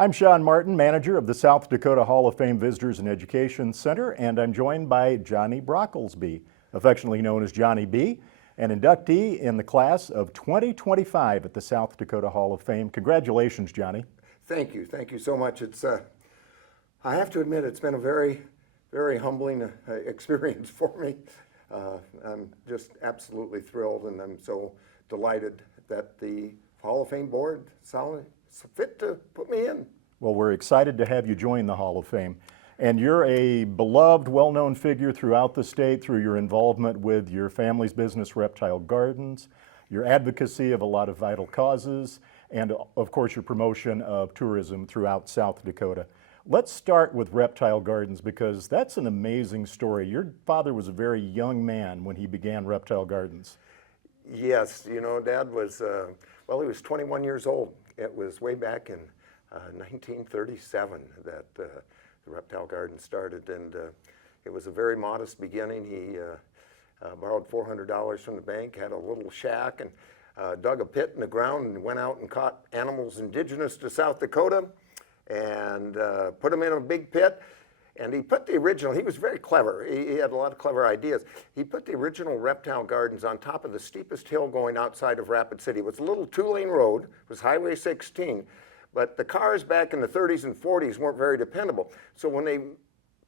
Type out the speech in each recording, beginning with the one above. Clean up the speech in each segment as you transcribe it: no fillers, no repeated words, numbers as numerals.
I'm Shawn Martin, manager of the South Dakota Hall of Fame Visitors and Education Center, and I'm joined by Johnny Brockelsby, affectionately known as Johnny B, an inductee in the class of 2025 at the South Dakota Hall of Fame. Congratulations, Johnny. Thank you so much. I have to admit, it's been a very, very humbling experience for me. I'm just absolutely thrilled, and I'm so delighted that the Hall of Fame board saw fit to put me in. Well, we're excited to have you join the Hall of Fame. And you're a beloved, well-known figure throughout the state through your involvement with your family's business, Reptile Gardens, your advocacy of a lot of vital causes, and of course your promotion of tourism throughout South Dakota. Let's start with Reptile Gardens because that's an amazing story. Your father was a very young man when he began Reptile Gardens. Yes, you know, Dad was, well, he was 21 years old. It was way back in 1937 that the Reptile Garden started, and it was a very modest beginning. He borrowed $400 from the bank, had a little shack, and dug a pit in the ground and went out and caught animals indigenous to South Dakota and put them in a big pit. And he put the original, he was very clever. He had a lot of clever ideas. He put the original Reptile Gardens on top of the steepest hill going outside of Rapid City. It was a little two-lane road. It was Highway 16. But the cars back in the 30s and 40s weren't very dependable. So when they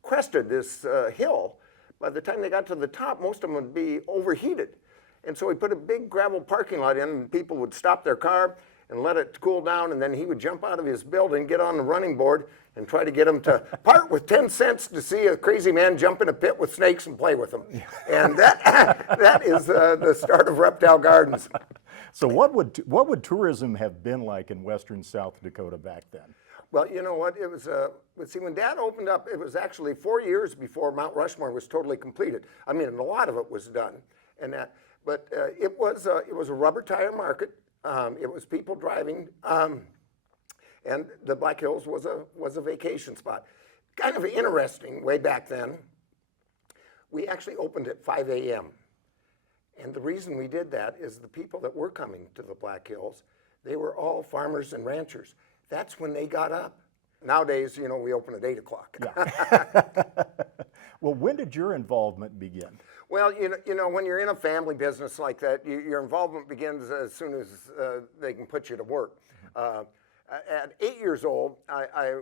crested this hill, by the time they got to the top, most of them would be overheated. And so he put a big gravel parking lot in, and people would stop their car and let it cool down, and then he would jump out of his building, get on the running board, and try to get them to part with 10 cents to see a crazy man jump in a pit with snakes and play with them. And that is the start of Reptile Gardens. So what would tourism have been like in western South Dakota back then? Well, you know what, it was, let's see, when Dad opened up, it was actually 4 years before Mount Rushmore was totally completed. I mean, a lot of it was done, and that, but it was a rubber tire market. It was people driving, and the Black Hills was a vacation spot. Kind of interesting, way back then, we actually opened at 5 a.m. And the reason we did that is the people that were coming to the Black Hills, they were all farmers and ranchers. That's when they got up. Nowadays, you know, we open at 8 o'clock. Yeah. Well, when did your involvement begin? Well, you know, when you're in a family business like that, your involvement begins as soon as they can put you to work. At 8 years old, I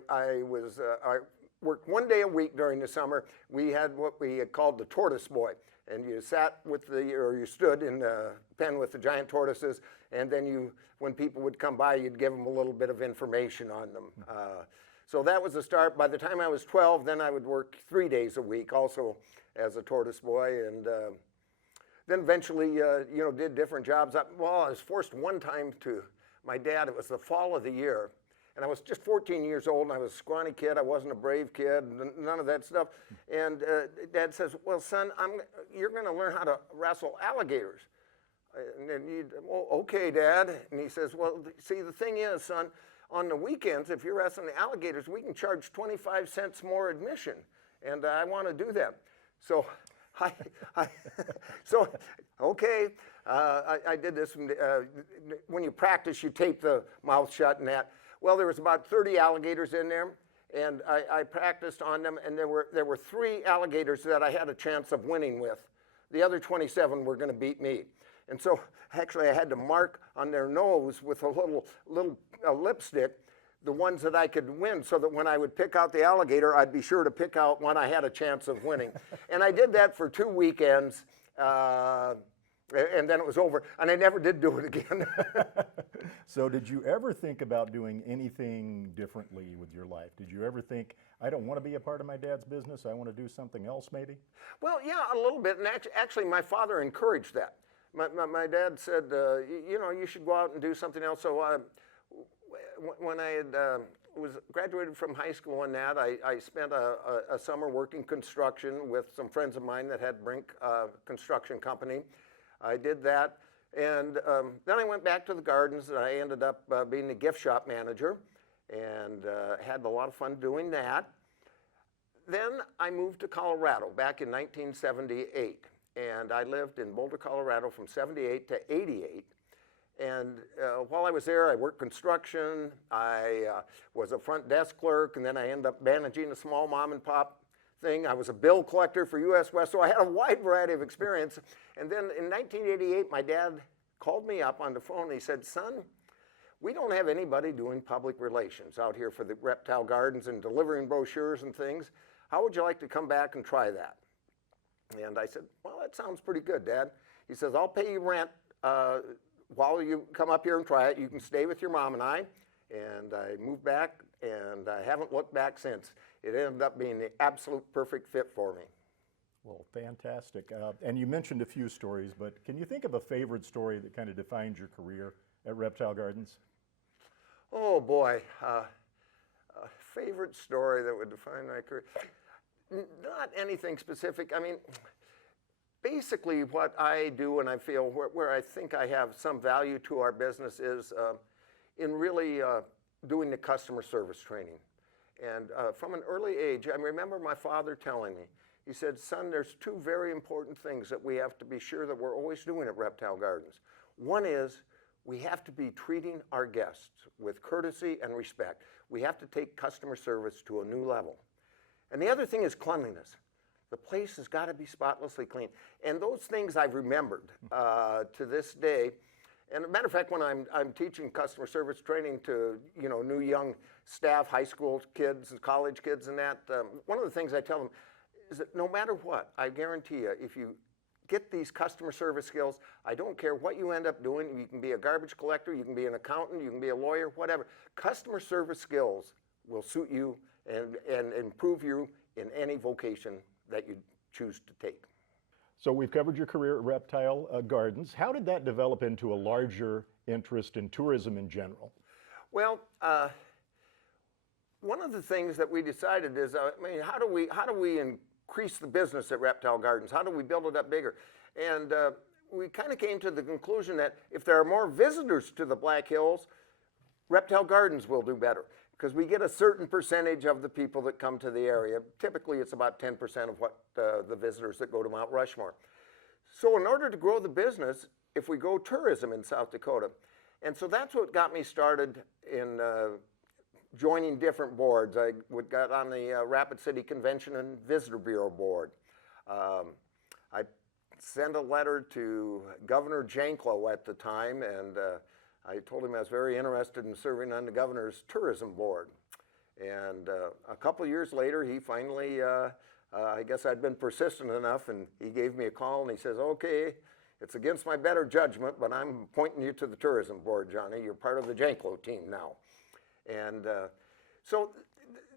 worked 1 day a week during the summer. We had what we had called the tortoise boy, and you sat or you stood in the pen with the giant tortoises, and then when people would come by, you'd give them a little bit of information on them. So that was the start. By the time I was 12, then I would work 3 days a week, also as a tortoise boy, and then eventually, you know, did different jobs. I was forced one time to my dad. It was the fall of the year, and I was just 14 years old, and I was a scrawny kid. I wasn't a brave kid, none of that stuff. And Dad says, well, son, you're going to learn how to wrestle alligators. And then well, okay, Dad. And he says, well, see, the thing is, son, on the weekends, if you're wrestling the alligators, we can charge 25 cents more admission, and I want to do that. So okay, I did this. When you practice, you tape the mouth shut and that. Well, there was about 30 alligators in there, and I practiced on them, and there were 3 alligators that I had a chance of winning with. The other 27 were going to beat me. And so actually I had to mark on their nose with a little lipstick the ones that I could win, so that when I would pick out the alligator, I'd be sure to pick out one I had a chance of winning. And I did that for 2 weekends, and then it was over, and I never did do it again. So did you ever think about doing anything differently with your life? Did you ever think, I don't want to be a part of my dad's business, I want to do something else maybe? Well, yeah, a little bit, and actually my father encouraged that. My dad said, you know, you should go out and do something else. So when I had was graduated from high school and that, I spent a summer working construction with some friends of mine that had Brink Construction Company. I did that, and then I went back to the gardens, and I ended up being the gift shop manager, and had a lot of fun doing that. Then I moved to Colorado back in 1978, and I lived in Boulder, Colorado from 78 to 88. And while I was there, I worked construction. I was a front desk clerk, and then I ended up managing a small mom and pop thing. I was a bill collector for U.S. West, so I had a wide variety of experience. And then in 1988, my dad called me up on the phone, and he said, "Son, we don't have anybody doing public relations out here for the Reptile Gardens and delivering brochures and things. How would you like to come back and try that?" And I said, "Well, that sounds pretty good, Dad." He says, "I'll pay you rent while you come up here and try it. You can stay with your mom and I." And I moved back, and I haven't looked back since. It ended up being the absolute perfect fit for me. Well, fantastic. And you mentioned a few stories, but can you think of a favorite story that kind of defines your career at Reptile Gardens? Oh boy, a favorite story that would define my career. Not anything specific. I mean, basically what I do and I feel where I think I have some value to our business is in really doing the customer service training. And from an early age, I remember my father telling me, he said, "Son, there's two very important things that we have to be sure that we're always doing at Reptile Gardens. One is we have to be treating our guests with courtesy and respect. We have to take customer service to a new level. And the other thing is cleanliness. The place has got to be spotlessly clean." And those things I've remembered to this day. And as a matter of fact, when I'm teaching customer service training to new young staff, high school kids and college kids and that, one of the things I tell them is that no matter what, I guarantee you, if you get these customer service skills, I don't care what you end up doing. You can be a garbage collector, you can be an accountant, you can be a lawyer, whatever. Customer service skills will suit you and improve you in any vocation that you choose to take. So we've covered your career at Reptile Gardens. How did that develop into a larger interest in tourism in general? Well, one of the things that we decided is, how do we increase the business at Reptile Gardens? How do we build it up bigger? And we kind of came to the conclusion that if there are more visitors to the Black Hills, Reptile Gardens will do better, because we get a certain percentage of the people that come to the area. Typically, it's about 10% of what the visitors that go to Mount Rushmore. So in order to grow the business, if we go tourism in South Dakota, and so that's what got me started in joining different boards. I got on the Rapid City Convention and Visitor Bureau board. I sent a letter to Governor Janklow at the time, and I told him I was very interested in serving on the governor's tourism board. And a couple of years later, he finally, I guess I'd been persistent enough, and he gave me a call and he says, "Okay, it's against my better judgment, but I'm appointing you to the tourism board, Johnny. You're part of the Janklow team now." And so,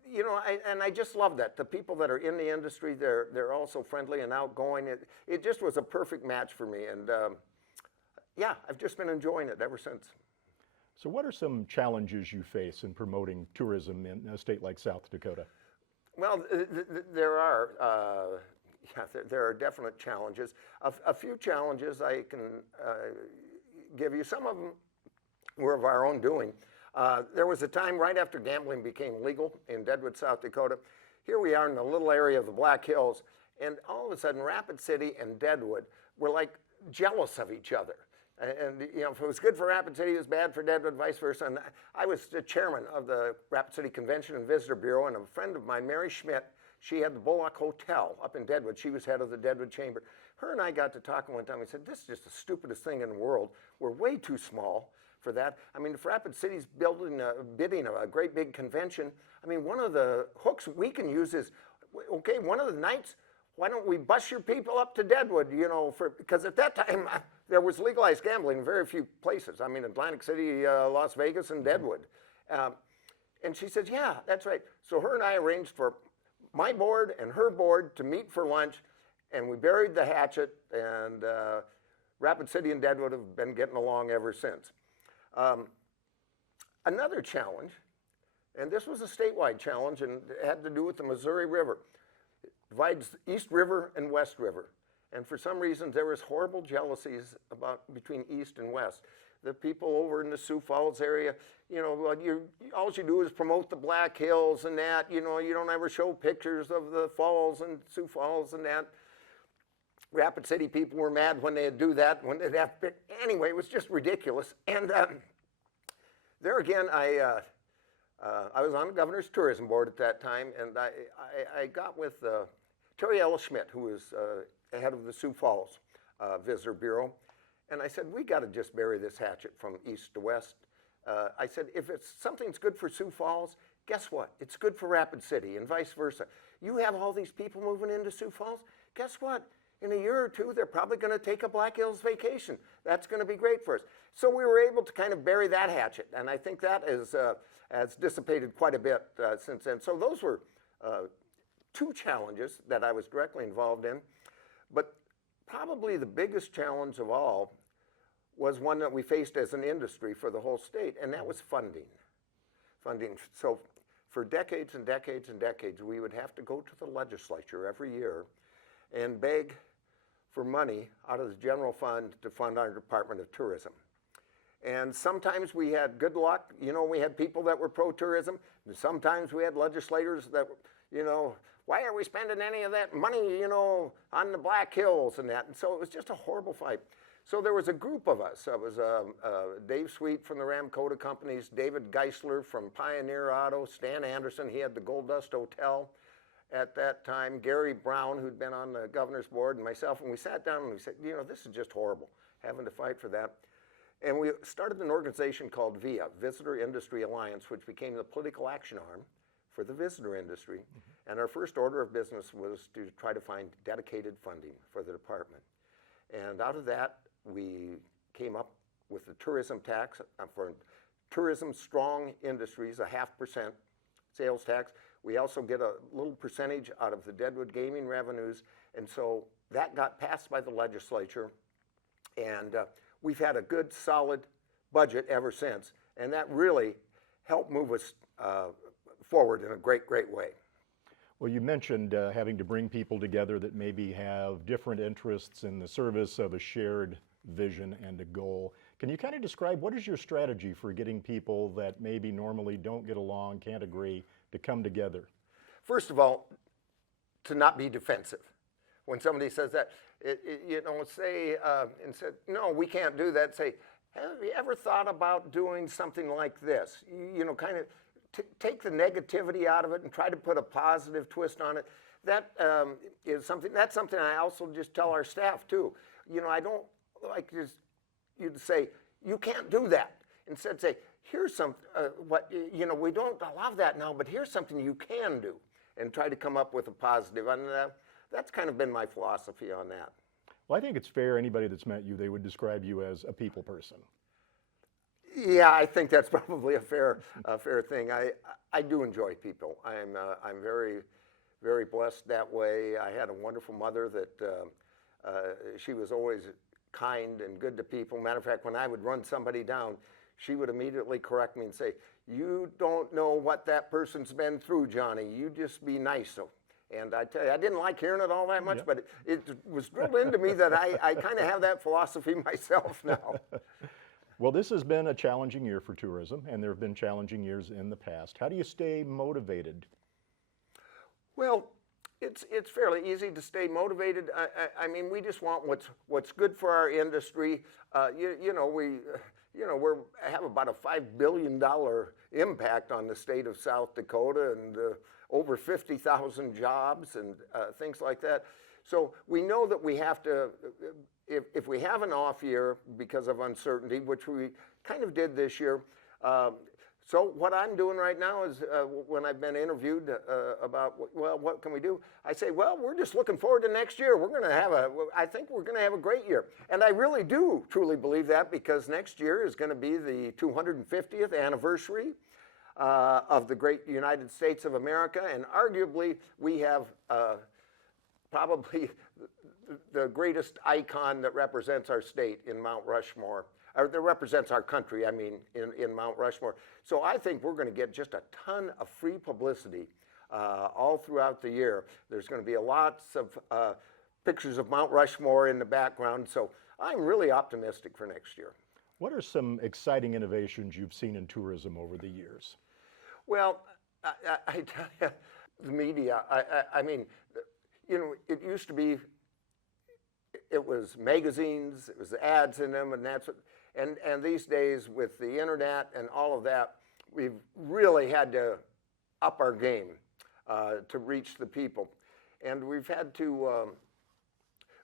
I just love that. The people that are in the industry, they're also friendly and outgoing. It just was a perfect match for me. And yeah, I've just been enjoying it ever since. So what are some challenges you face in promoting tourism in a state like South Dakota? Well, there are definite challenges. A few challenges I can give you. Some of them were of our own doing. There was a time right after gambling became legal in Deadwood, South Dakota. Here we are in the little area of the Black Hills, and all of a sudden Rapid City and Deadwood were like jealous of each other. And if it was good for Rapid City, it was bad for Deadwood, vice versa. And I was the chairman of the Rapid City Convention and Visitor Bureau, and a friend of mine, Mary Schmidt, she had the Bullock Hotel up in Deadwood. She was head of the Deadwood Chamber. Her and I got to talking one time. We said, "This is just the stupidest thing in the world. We're way too small for that. I mean, if Rapid City's bidding a great big convention, I mean, one of the hooks we can use is, okay, one of the nights, why don't we bus your people up to Deadwood, because at that time, there was legalized gambling in very few places. I mean, Atlantic City, Las Vegas, and Deadwood." And she says, "Yeah, that's right." So her and I arranged for my board and her board to meet for lunch, and we buried the hatchet, and Rapid City and Deadwood have been getting along ever since. Another challenge, and this was a statewide challenge, and it had to do with the Missouri River. It divides East River and West River. And for some reason, there was horrible jealousies between East and West. The people over in the Sioux Falls area, all you do is promote the Black Hills and that, you don't ever show pictures of the falls and Sioux Falls and that. Rapid City people were mad when they'd do that, when they'd have to pick. Anyway, it was just ridiculous. And there again, I was on the governor's tourism board at that time, and I got with Terry Ellis Schmidt, who was head of the Sioux Falls Visitor Bureau, and I said, we got to just bury this hatchet from east to west. I said, if something's good for Sioux Falls, guess what? It's good for Rapid City, and vice versa. You have all these people moving into Sioux Falls, guess what? In a year or two, they're probably going to take a Black Hills vacation. That's going to be great for us. So we were able to kind of bury that hatchet, and I think that has dissipated quite a bit since then. So those were two challenges that I was directly involved in, but probably the biggest challenge of all was one that we faced as an industry for the whole state, and that was funding. So for decades and decades and decades, we would have to go to the legislature every year and beg for money out of the general fund to fund our Department of Tourism. And sometimes we had good luck, we had people that were pro-tourism, and sometimes we had legislators that, why are we spending any of that money, on the Black Hills and that? And so it was just a horrible fight. So there was a group of us. It was Dave Sweet from the Ramkota companies, David Geisler from Pioneer Auto, Stan Anderson, he had the Gold Dust Hotel at that time, Gary Brown, who'd been on the governor's board, and myself, and we sat down and we said, this is just horrible, having to fight for that. And we started an organization called VIA, Visitor Industry Alliance, which became the political action arm for the visitor industry. Mm-hmm. And our first order of business was to try to find dedicated funding for the department. And out of that, we came up with the tourism tax for tourism strong industries, a 0.5% sales tax. We also get a little percentage out of the Deadwood gaming revenues, and so that got passed by the legislature, and we've had a good, solid budget ever since, and that really helped move us forward in a great, great way. Well, you mentioned having to bring people together that maybe have different interests in the service of a shared vision and a goal. Can you kind of describe what is your strategy for getting people that maybe normally don't get along, can't agree, to come together? First of all, to not be defensive. When somebody says that, say, and said, no, we can't do that, say, have you ever thought about doing something like this? Kind of take the negativity out of it and try to put a positive twist on it. That's something I also just tell our staff too. I don't like you to say, you can't do that. Instead say, here's some, we don't allow that now, but here's something you can do, and try to come up with a positive. And that's kind of been my philosophy on that. Well, I think it's fair, anybody that's met you, they would describe you as a people person. Yeah, I think that's probably a fair thing. I do enjoy people. I'm very, very blessed that way. I had a wonderful mother that she was always kind and good to people. Matter of fact, when I would run somebody down, she would immediately correct me and say, you don't know what that person's been through, Johnny. You just be nice. So, and I tell you, I didn't like hearing it all that much, yep. But it was drilled into me that I kind of have that philosophy myself now. Well, this has been a challenging year for tourism, and there have been challenging years in the past. How do you stay motivated? Well, it's fairly easy to stay motivated. I mean, we just want what's good for our industry. We have about a $5 billion impact on the state of South Dakota, and over 50,000 jobs and things like that. So we know that we have to, if we have an off year because of uncertainty, which we kind of did this year. So what I'm doing right now is when I've been interviewed about, well, what can we do? I say, well, we're just looking forward to next year. I think we're going to have a great year. And I really do truly believe that, because next year is going to be the 250th anniversary of the great United States of America. And arguably, we have probably the greatest icon that represents our state in Mount Rushmore. Or that represents our country, I mean, in Mount Rushmore. So I think we're going to get just a ton of free publicity all throughout the year. There's going to be lots of pictures of Mount Rushmore in the background. So I'm really optimistic for next year. What are some exciting innovations you've seen in tourism over the years? Well, I tell you, the media, I mean, it used to be it was magazines, it was ads in them, and that's what, and these days with the internet and all of that, we've really had to up our game to reach the people. And we've had to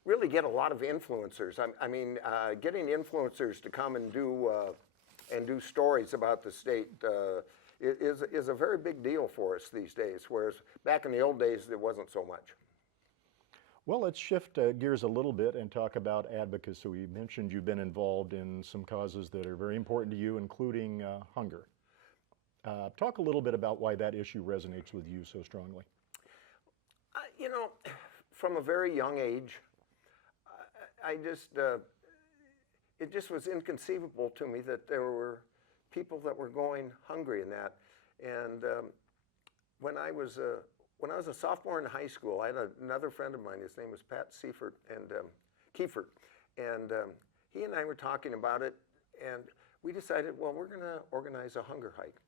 really get a lot of influencers. I mean, getting influencers to come and do stories about the state is a very big deal for us these days, whereas back in the old days, there wasn't so much. Well, let's shift gears a little bit and talk about advocacy. You mentioned you've been involved in some causes that are very important to you, including hunger. Talk a little bit about why that issue resonates with you so strongly. You know, from a very young age, it just was inconceivable to me that there were people that were going hungry in that. And when I was a sophomore in high school, I had another friend of mine. His name was Pat Seifert and Kiefert, and he and I were talking about it, and we decided, well, we're going to organize a hunger hike.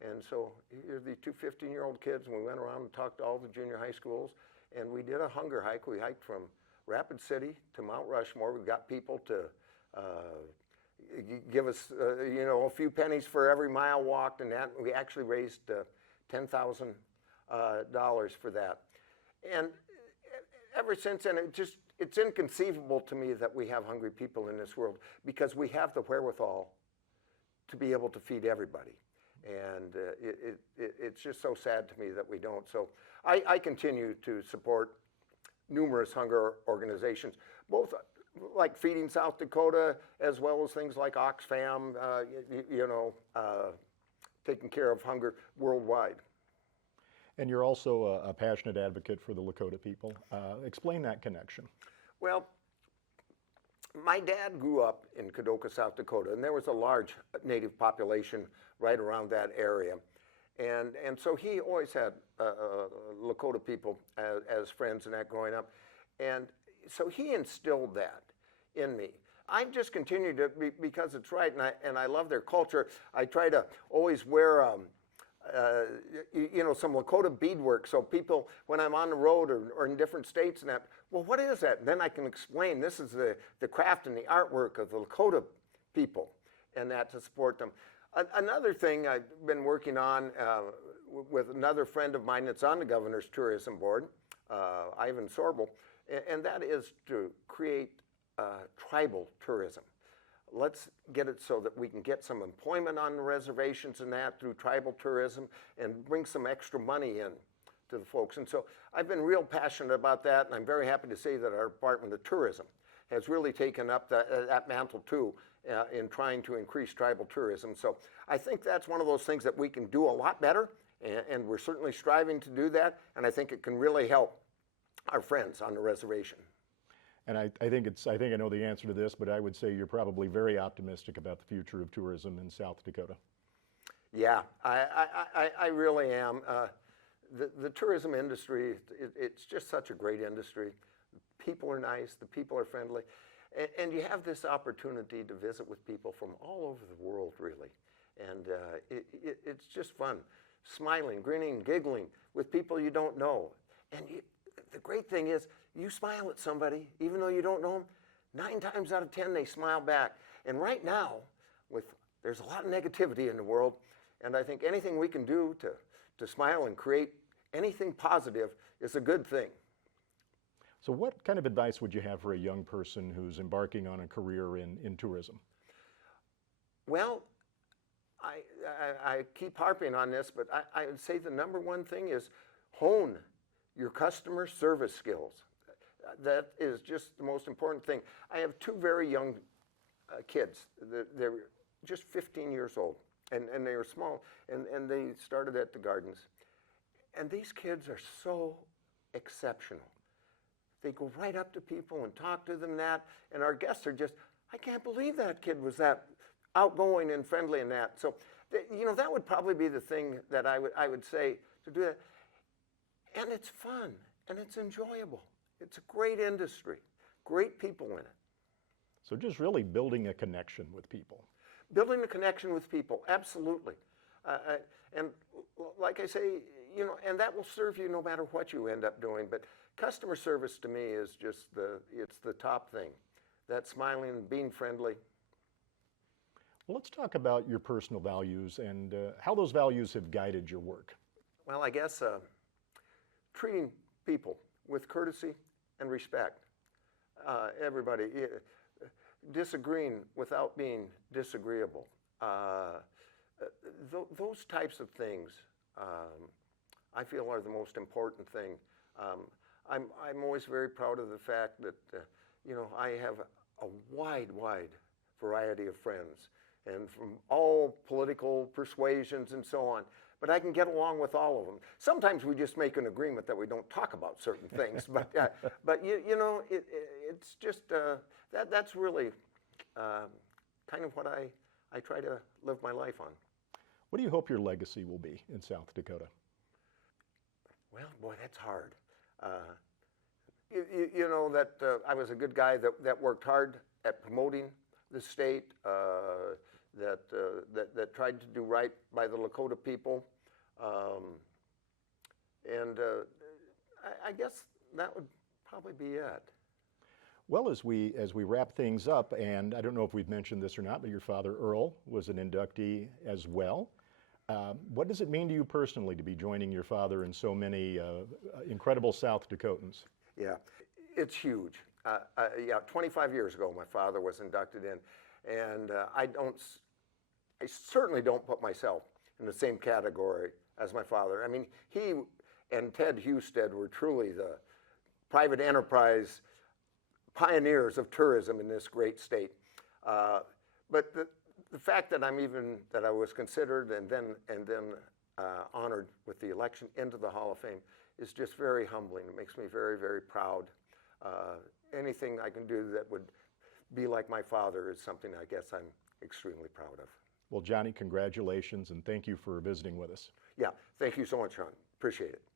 And so here's the two 15-year-old kids, and we went around and talked to all the junior high schools, and we did a hunger hike. We hiked from Rapid City to Mount Rushmore. We got people to give us, you know, a few pennies for every mile walked, and that we actually raised $10,000 for that. And ever since then, it's inconceivable to me that we have hungry people in this world, because we have the wherewithal to be able to feed everybody. And it's just so sad to me that we don't. So I continue to support numerous hunger organizations, both like Feeding South Dakota, as well as things like Oxfam, taking care of hunger worldwide. And you're also a passionate advocate for the Lakota people. Explain that connection. Well, my dad grew up in Kadoka, South Dakota, and there was a large native population right around that area. And so he always had Lakota people as friends and that growing up. And so he instilled that in me. I've just continued to, because it's right, and I love their culture. I try to always wear some Lakota beadwork, so people, when I'm on the road or in different states and that, well, what is that? And then I can explain, this is the craft and the artwork of the Lakota people, and that to support them. Another thing I've been working on with another friend of mine that's on the Governor's Tourism Board, Ivan Sorbel, and that is to create tribal tourism. Let's get it so that we can get some employment on the reservations and that through tribal tourism and bring some extra money in to the folks. And so I've been real passionate about that, and I'm very happy to say that our Department of Tourism has really taken up that mantle too in trying to increase tribal tourism. So I think that's one of those things that we can do a lot better, and we're certainly striving to do that, and I think it can really help our friends on the reservation. And I think I know the answer to this, but I would say you're probably very optimistic about the future of tourism in South Dakota. Yeah, I really am. The tourism industry, it's just such a great industry. People are nice, the people are friendly, and you have this opportunity to visit with people from all over the world, really. And it's just fun, smiling, grinning, giggling with people you don't know. And the great thing is, you smile at somebody, even though you don't know them, 9 times out of 10 they smile back. And right now, there's a lot of negativity in the world, and I think anything we can do to smile and create anything positive is a good thing. So what kind of advice would you have for a young person who's embarking on a career in tourism? Well, I keep harping on this, but I would say the number one thing is hone your customer service skills. That is just the most important thing. I have 2 very young kids. They're just 15 years old, and they were small, and they started at the gardens. And these kids are so exceptional. They go right up to people and talk to them and our guests are just, I can't believe that kid was that outgoing and friendly and that. So, that would probably be the thing that I would say to do that. And it's fun, and it's enjoyable. It's a great industry, great people in it. So just really building a connection with people. Building a connection with people, absolutely. And like I say, you know, and that will serve you no matter what you end up doing. But customer service to me is just it's the top thing. That smiling, being friendly. Well, let's talk about your personal values and how those values have guided your work. Well, I guess treating people with courtesy and respect. Everybody, disagreeing without being disagreeable. Those types of things, I feel are the most important thing. I'm always very proud of the fact that, you know, I have a wide variety of friends, and from all political persuasions and so on. But I can get along with all of them. Sometimes we just make an agreement that we don't talk about certain things. But you know, it's just that's really kind of what I try to live my life on. What do you hope your legacy will be in South Dakota? Well, boy, that's hard. You know that I was a good guy that worked hard at promoting the state, that tried to do right by the Lakota people, and I guess that would probably be it. Well, as we wrap things up, and I don't know if we've mentioned this or not, but your father, Earl, was an inductee as well. What does it mean to you personally to be joining your father and so many incredible South Dakotans? Yeah, it's huge. Yeah, 25 years ago, my father was inducted in, and I certainly don't put myself in the same category as my father. I mean, he and Ted Husted were truly the private enterprise pioneers of tourism in this great state. But the fact that I was considered and then honored with the election into the Hall of Fame is just very humbling. It makes me very proud. Anything I can do that would be like my father is something I guess I'm extremely proud of. Well, Johnny, congratulations, and thank you for visiting with us. Yeah, thank you so much, Shawn. Appreciate it.